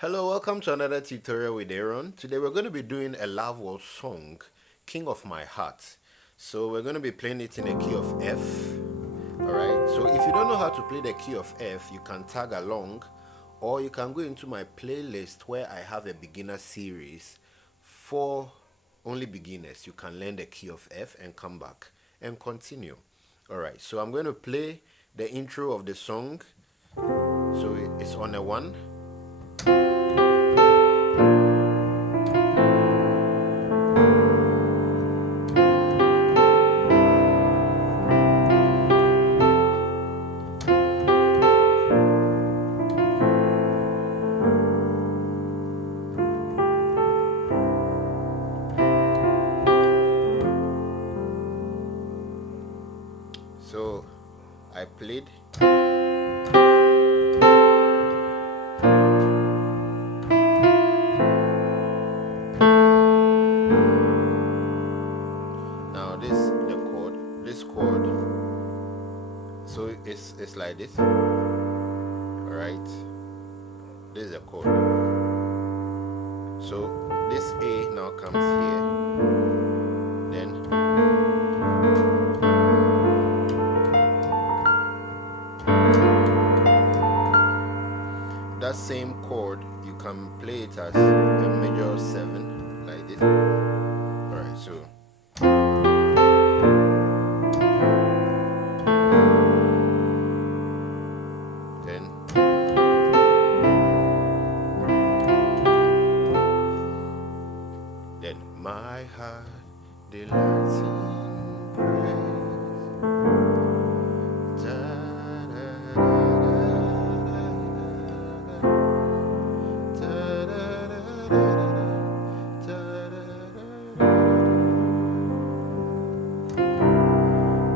Hello, welcome to another tutorial with Aaron. Today we're going to be doing a Loveworld song, King of My Heart. So we're going to be playing it in a key of F. Alright, so if you don't know how to play the key of F, you can tag along, or you can go into my playlist where I have a beginner series for only beginners. You can learn the key of F and come back and continue. Alright, so I'm going to play the intro of the song. So it's on a 1. So I played. Now this chord. So it's like this. Alright. This is a chord. So this A now comes here. Then that same chord, you can play it as a major 7 like this. Alright, so then my heart delights in praise.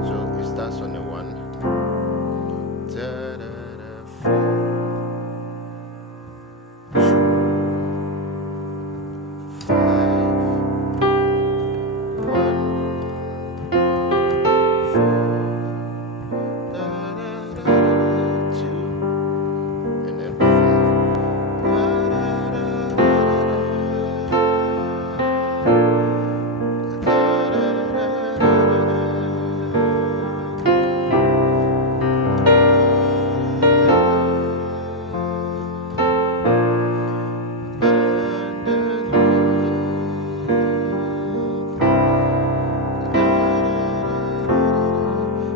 So it starts on the 1, 4, 2, 5, 1, 4, 2, and then 5.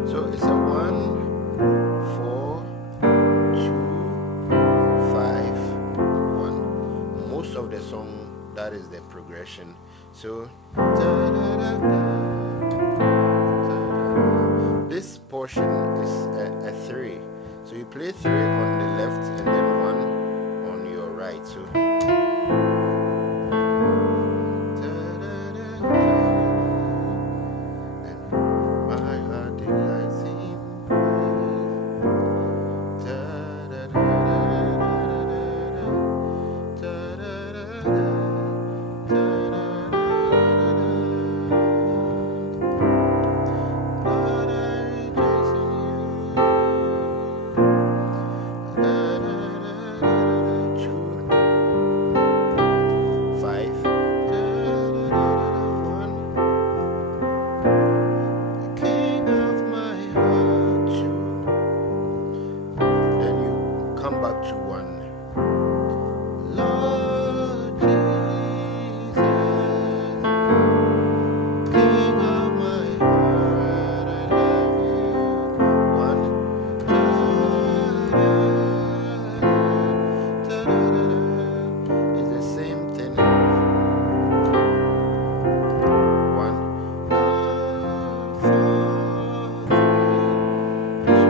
So it's a 1, 4, 2, 5, 1. Most of the song, that is the progression. So this portion is a 3. So you play 3 on the left and then 1 on your right. So my heart delights in come back to 1. Lord Jesus, King of my heart, I love you. 1, it's the same thing. 1, 4, 3, 2,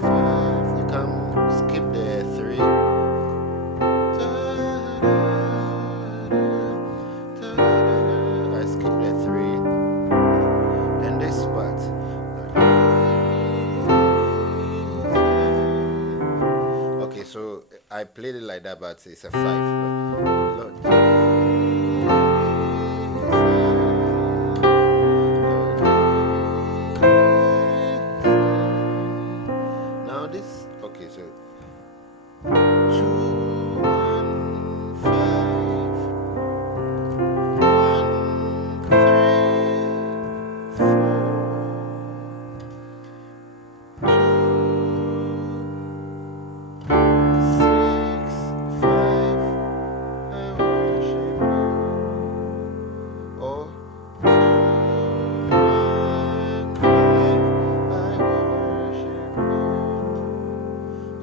5. You can skip the 3. I skip the 3. Then this part. Okay, so I played it like that, but it's a 5. Lord Jesus. Now this, okay, so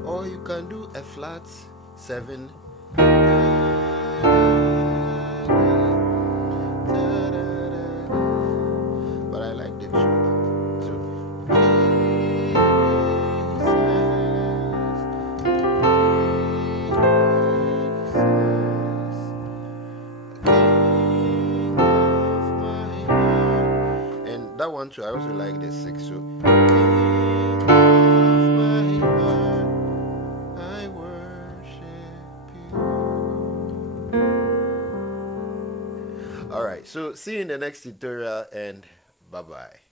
Or you can do a flat 7. But I like the 2. So and that one too, I also like the 6. So I worship you. Alright, so see you in the next tutorial and bye bye.